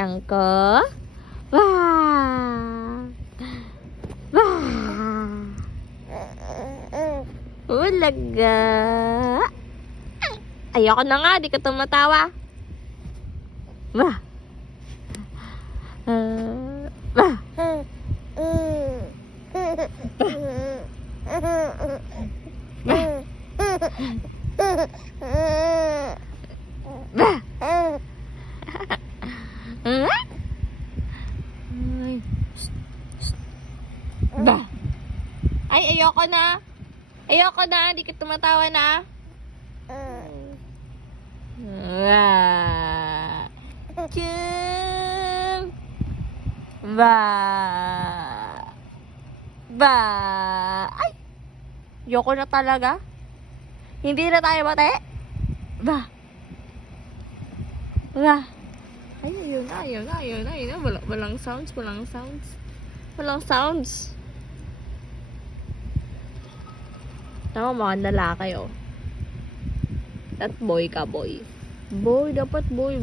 Ko. Wah! Wah! Ulaga! Ayoko na nga, di ka tumatawa. Wah! Wah! Bah! Bah! Ay, ayoko na. Ayoko na, di ka tumatawa na. Bah! Chum! Bah! Bah! Ay! Ayoko na talaga. Hindi na tayo bate. Bah! Bah! Ay, ayun na. Walang sounds. Walang sounds. Tama, mga lalaki, oh. At boy ka, boy. Boy, dapat boy.